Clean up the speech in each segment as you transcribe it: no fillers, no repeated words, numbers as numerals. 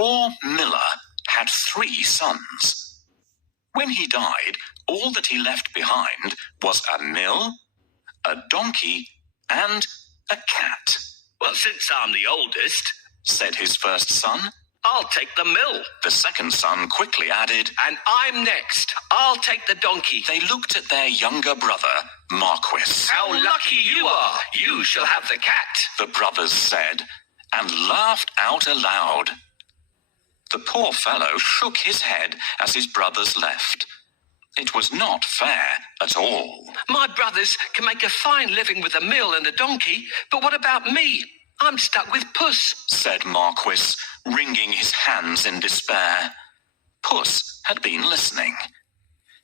poor miller had 3 sons. When he died, all that he left behind was a mill, a donkey, and a cat. Well, since I'm the oldest, said his first son. I'll take the mill. The second son quickly added, And I'm next. I'll take the donkey. They looked at their younger brother, Marquis. How lucky you are. You shall have the cat, the brothers said, and laughed out aloud. The poor fellow shook his head as his brothers left. It was not fair at all. My brothers can make a fine living with a mill and a donkey, but what about me? I'm stuck with Puss, said Marquis, wringing his hands in despair. Puss had been listening.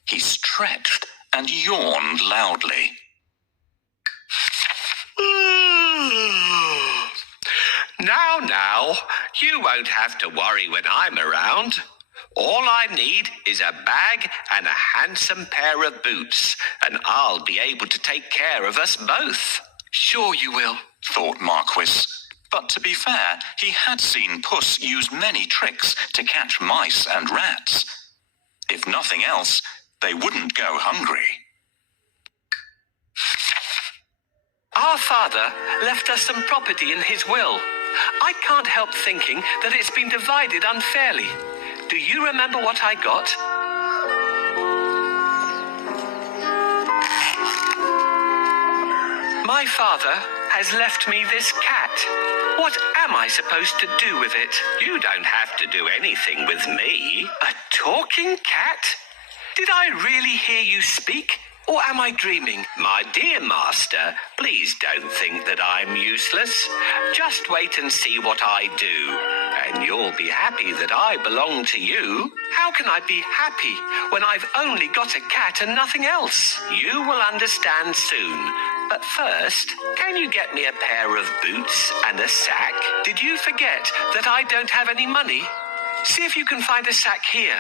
He stretched and yawned loudly. Now, you won't have to worry when I'm around. All I need is a bag and a handsome pair of boots, and I'll be able to take care of us both. Sure you will, thought Marquis. But to be fair, he had seen Puss use many tricks to catch mice and rats. If nothing else, they wouldn't go hungry. Our father left us some property in his will. I can't help thinking that it's been divided unfairly. Do you remember what I got? My father has left me this cat. What am I supposed to do with it? You don't have to do anything with me. A talking cat? Did I really hear you speak? Or am I dreaming? My dear master, please don't think that I'm useless. Just wait and see what I do, and you'll be happy that I belong to you. How can I be happy when I've only got a cat and nothing else? You will understand soon. But first, can you get me a pair of boots and a sack? Did you forget that I don't have any money? See if you can find a sack here.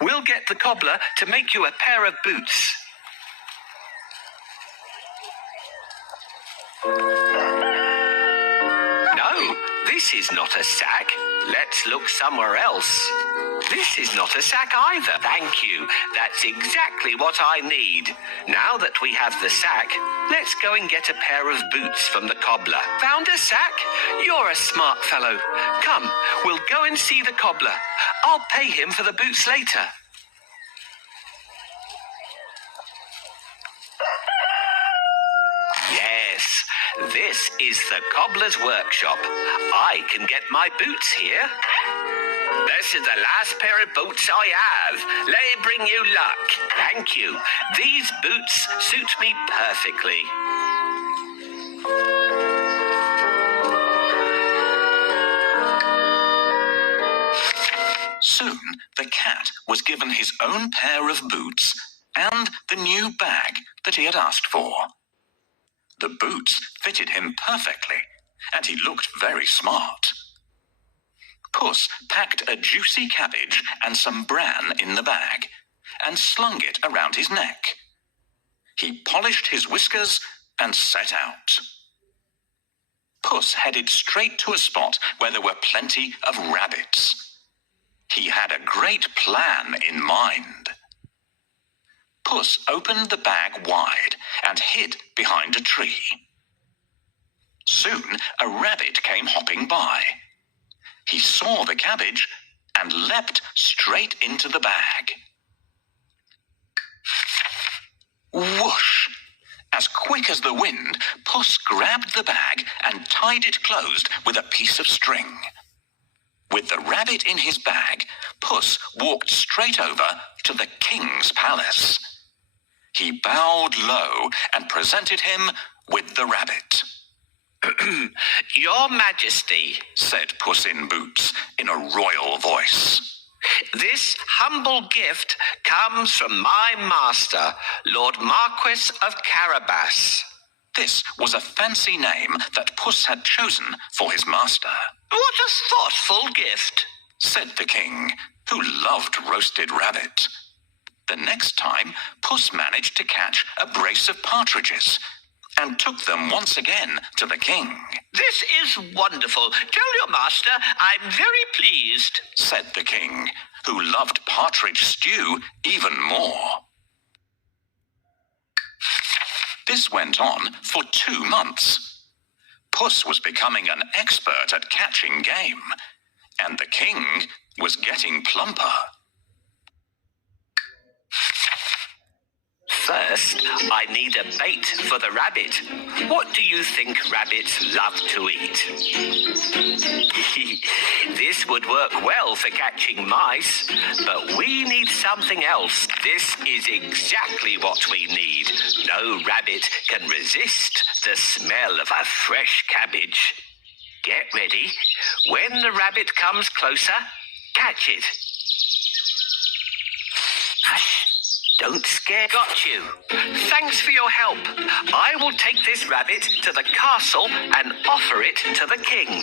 We'll get the cobbler to make you a pair of boots. No, this is not a sack. Let's look somewhere else. This is not a sack either. Thank you. That's exactly what I need. Now that we have the sack, let's go and get a pair of boots from the cobbler. Found a sack? You're a smart fellow. Come, we'll go and see the cobbler. I'll pay him for the boots later. Yes, this is the cobbler's workshop. I can get my boots here. This is the last pair of boots I have. They bring you luck. Thank you. These boots suit me perfectly. Soon the cat was given his own pair of boots and the new bag that he had asked for. The boots fitted him perfectly, and he looked very smart. Puss packed a juicy cabbage and some bran in the bag, and slung it around his neck. He polished his whiskers and set out. Puss headed straight to a spot where there were plenty of rabbits. He had a great plan in mind. Puss opened the bag wide and hid behind a tree. Soon a rabbit came hopping by. He saw the cabbage and leapt straight into the bag. Whoosh! As quick as the wind, Puss grabbed the bag and tied it closed with a piece of string. With the rabbit in his bag, Puss walked straight over to the king's palace. He bowed low and presented him with the rabbit. Your Majesty, said Puss in Boots in a royal voice. This humble gift comes from my master, Lord Marquis of Carabas. This was a fancy name that Puss had chosen for his master. What a thoughtful gift, said the king, who loved roasted rabbit. The next time, Puss managed to catch a brace of partridges, and took them once again to the king. "This is wonderful. Tell your master I'm very pleased," said the king, who loved partridge stew even more. This went on for 2 months. Puss was becoming an expert at catching game, and the king was getting plumper. "First, I need a bait for the rabbit. What do you think rabbits love to eat?" "This would work well for catching mice, but we need something else. This is exactly what we need. No rabbit can resist the smell of a fresh cabbage. Get ready. When the rabbit comes closer, catch it." "Hush. Don't scare." "Got you. Thanks for your help. I will take this rabbit to the castle and offer it to the king."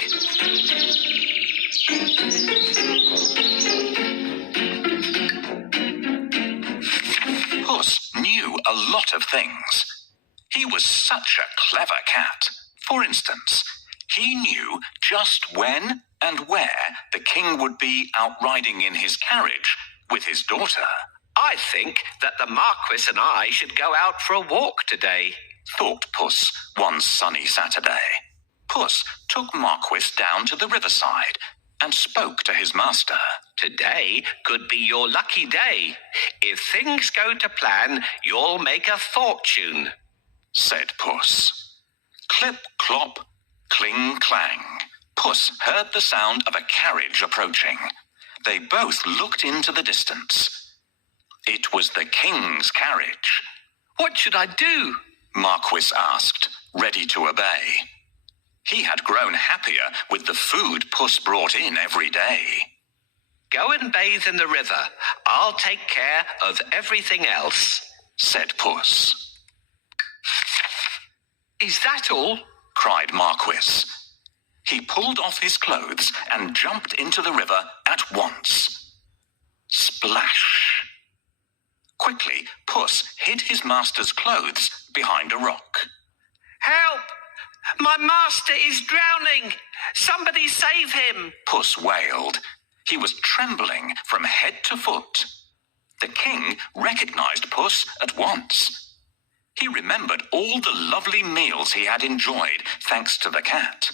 Puss knew a lot of things. He was such a clever cat. For instance, he knew just when and where the king would be out riding in his carriage with his daughter. "I think that the Marquis and I should go out for a walk today," thought Puss one sunny Saturday. Puss took Marquis down to the riverside and spoke to his master. "Today could be your lucky day. If things go to plan, you'll make a fortune," said Puss. Clip, clop, cling, clang. Puss heard the sound of a carriage approaching. They both looked into the distance. It was the king's carriage. "What should I do?" Marquis asked, ready to obey. He had grown happier with the food Puss brought in every day. "Go and bathe in the river. I'll take care of everything else," said Puss. "Is that all?" cried Marquis. He pulled off his clothes and jumped into the river at once. Splash! Quickly, Puss hid his master's clothes behind a rock. "Help! My master is drowning! Somebody save him!" Puss wailed. He was trembling from head to foot. The king recognized Puss at once. He remembered all the lovely meals he had enjoyed thanks to the cat.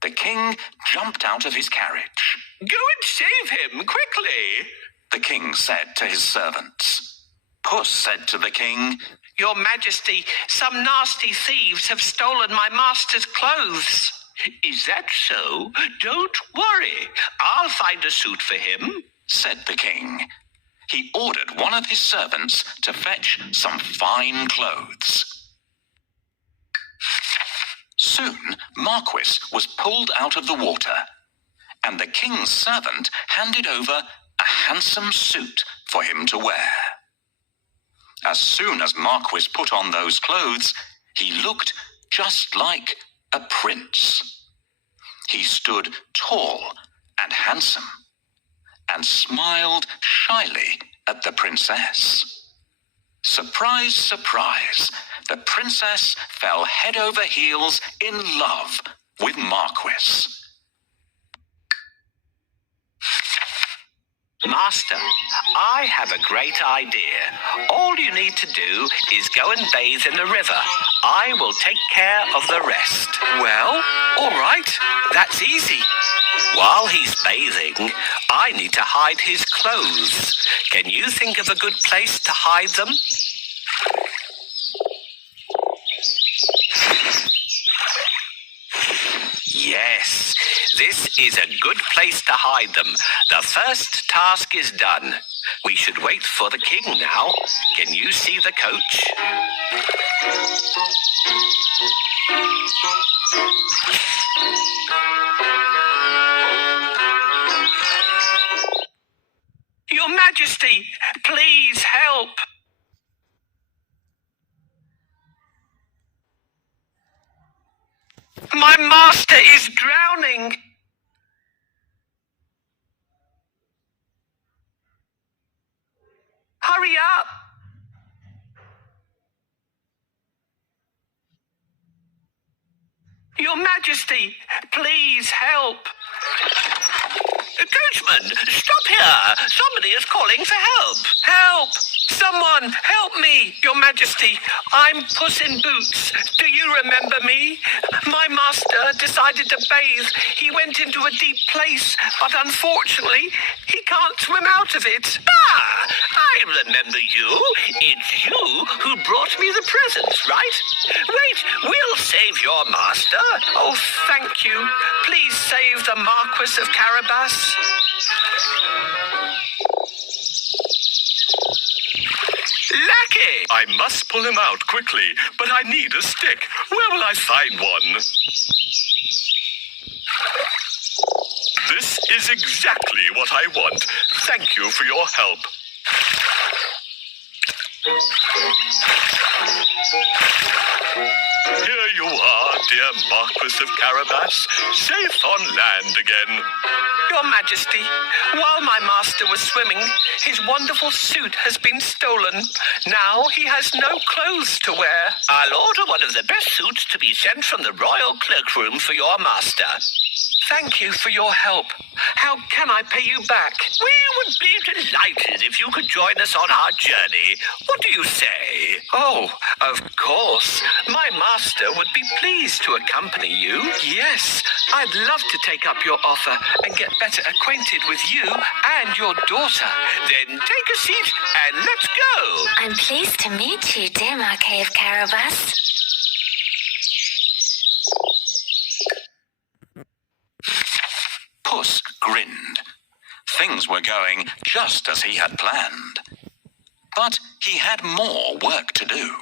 The king jumped out of his carriage. "Go and save him, quickly!" the king said to his servants. Puss said to the king, "Your Majesty, some nasty thieves have stolen my master's clothes." "Is that so? Don't worry. I'll find a suit for him," said the king. He ordered one of his servants to fetch some fine clothes. Soon, Marquis was pulled out of the water, and the king's servant handed over a handsome suit for him to wear. As soon as Marquis put on those clothes, he looked just like a prince. He stood tall and handsome and smiled shyly at the princess. Surprise, surprise, the princess fell head over heels in love with Marquis. "Master, I have a great idea. All you need to do is go and bathe in the river. I will take care of the rest." "Well, all right. That's easy." "While he's bathing, I need to hide his clothes. Can you think of a good place to hide them?" "Yes, this is a good place to hide them. The first task is done. We should wait for the king now. Can you see the coach?" "Your Majesty, please help." "My master is drowning." "Hurry up." Your Majesty, please help. Coachman, stop here. Somebody is calling for help. Help! Someone, help me, Your Majesty. I'm Puss in Boots. Do you remember me? My master decided to bathe. He went into a deep place, but unfortunately, he can't swim out of it. Ah, I remember you. It's you who brought me the presents, right? Wait, we'll save your master. Oh, thank you. Please save the Marquis of Carabas. Lackey! I must pull him out quickly, but I need a stick. Where will I find one? This is exactly what I want. Thank you for your help. Here you are, dear Marquis of Carabas, safe on land again. Your Majesty, while my master was swimming, his wonderful suit has been stolen. Now he has no clothes to wear. I'll order one of the best suits to be sent from the royal cloakroom for your master. Thank you for your help. How can I pay you back? We would be delighted if you could join us on our journey. What do you say? Oh, of course. My master would be pleased to accompany you. Yes, I'd love to take up your offer and get better acquainted with you and your daughter. Then take a seat and let's go. I'm pleased to meet you, dear Marquis of Carabas. Puss grinned. Things were going just as he had planned. But he had more work to do.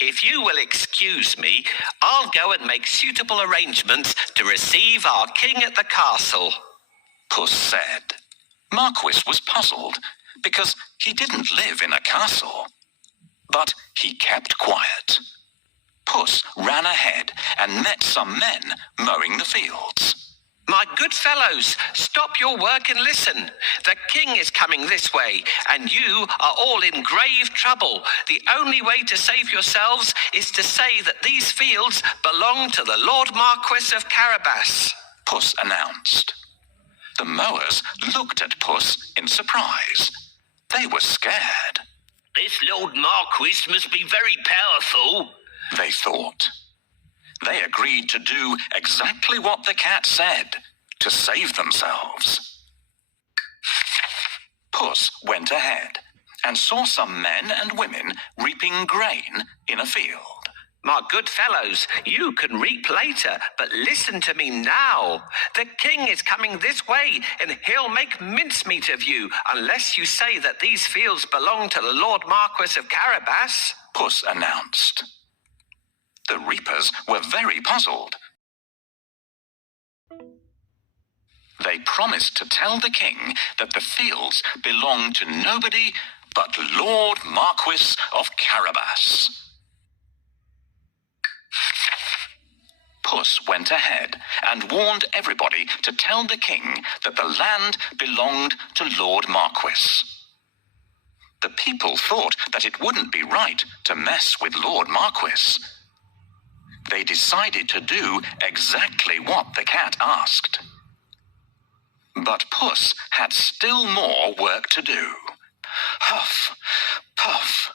If you will excuse me, I'll go and make suitable arrangements to receive our king at the castle. Puss said. Marquis was puzzled because he didn't live in a castle. But he kept quiet. Puss ran ahead and met some men mowing the fields. My good fellows, stop your work and listen. The king is coming this way, and you are all in grave trouble. The only way to save yourselves is to say that these fields belong to the Lord Marquis of Carabas. Puss announced. The mowers looked at Puss in surprise. They were scared. This Lord Marquis must be very powerful, they thought. They agreed to do exactly what the cat said, to save themselves. Puss went ahead and saw some men and women reaping grain in a field. My good fellows, you can reap later, but listen to me now. The king is coming this way, and he'll make mincemeat of you unless you say that these fields belong to the Lord Marquis of Carabas. Puss announced. The reapers were very puzzled. They promised to tell the king that the fields belonged to nobody but Lord Marquis of Carabas. Puss went ahead and warned everybody to tell the king that the land belonged to Lord Marquis. The people thought that it wouldn't be right to mess with Lord Marquis. They decided to do exactly what the cat asked. But Puss had still more work to do. Huff, puff.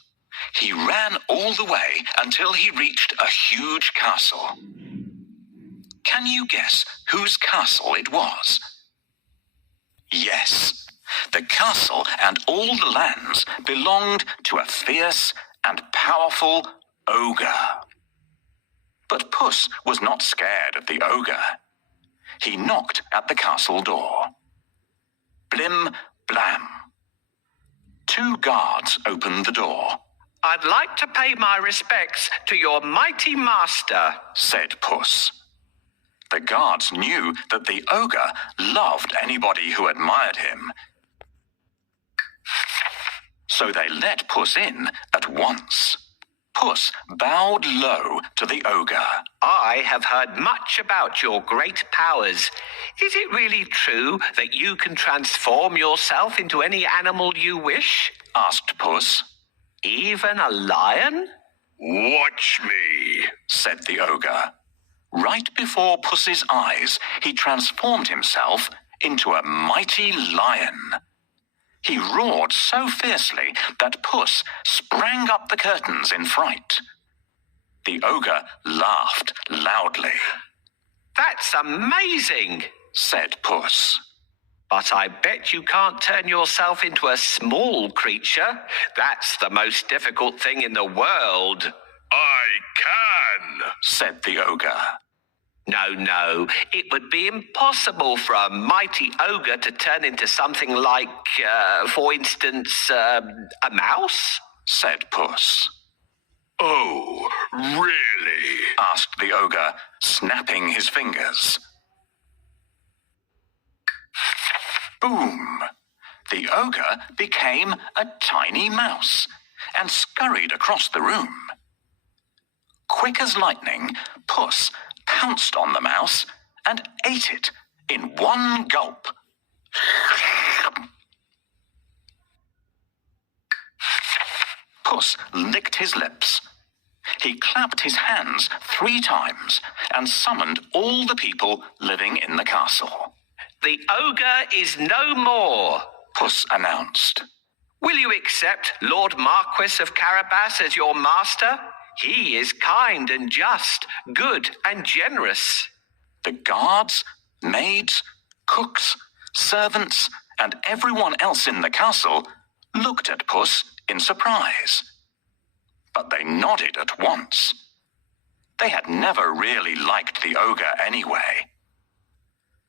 He ran all the way until he reached a huge castle. Can you guess whose castle it was? Yes, the castle and all the lands belonged to a fierce and powerful ogre. But Puss was not scared of the ogre. He knocked at the castle door. Blim, blam. 2 guards opened the door. I'd like to pay my respects to your mighty master, said Puss. The guards knew that the ogre loved anybody who admired him. So they let Puss in at once. Puss bowed low to the ogre. I have heard much about your great powers. Is it really true that you can transform yourself into any animal you wish? Asked Puss. Even a lion? Watch me, said the ogre. Right before Puss's eyes, he transformed himself into a mighty lion. He roared so fiercely that Puss sprang up the curtains in fright. The ogre laughed loudly. That's amazing, said Puss. but I bet you can't turn yourself into a small creature. That's the most difficult thing in the world. I can, said the ogre. No, it would be impossible for a mighty ogre to turn into something like, for instance, a mouse, said Puss. Oh, really? Asked the ogre, snapping his fingers. Boom! The ogre became a tiny mouse and scurried across the room. Quick as lightning, Puss pounced on the mouse and ate it in one gulp. Puss licked his lips. He clapped his hands 3 times and summoned all the people living in the castle. The ogre is no more, Puss announced. Will you accept Lord Marquis of Carabas as your master? He is kind and just, good and generous. The guards, maids, cooks, servants, and everyone else in the castle looked at Puss in surprise. But they nodded at once. They had never really liked the ogre anyway.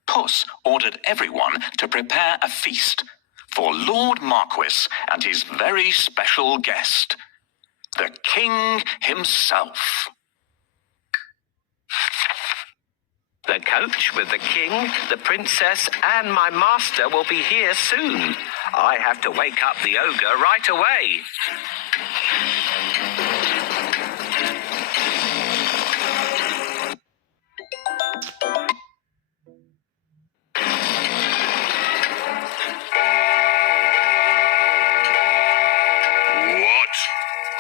Puss ordered everyone to prepare a feast for Lord Marquis and his very special guest, the king himself. The coach with the king, the princess, and my master will be here soon. I have to wake up the ogre right away. What?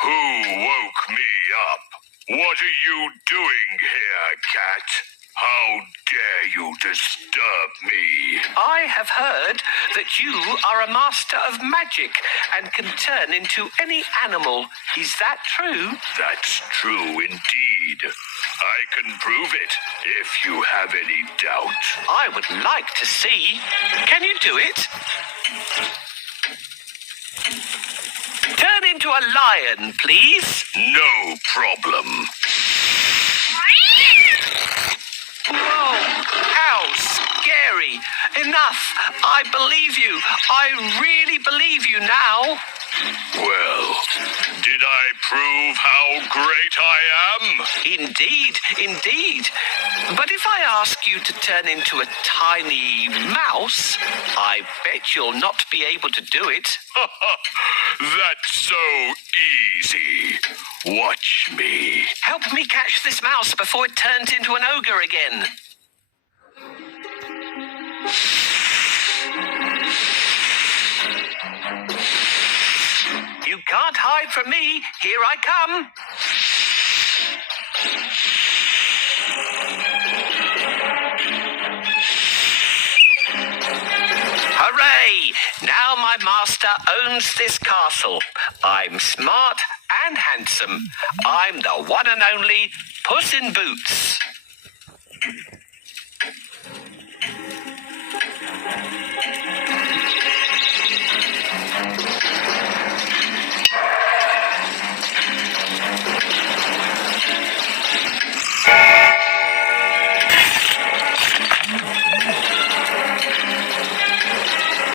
Who woke me up? What are you doing here, cat? How dare you disturb me? I have heard that you are a master of magic and can turn into any animal. Is that true? That's true indeed. I can prove it if you have any doubt. I would like to see. Can you do it? Turn into a lion, please. No problem. Whoa, how scary. Enough. I believe you. I really believe you now. Well, did I prove how great I am? Indeed. But if I ask you to turn into a tiny mouse, I bet you'll not be able to do it. That's so easy. Watch me. Help me catch this mouse before it turns into an ogre again. You can't hide from me. Here I come. Hooray! Now my master owns this castle. I'm smart and handsome. I'm the one and only Puss in Boots.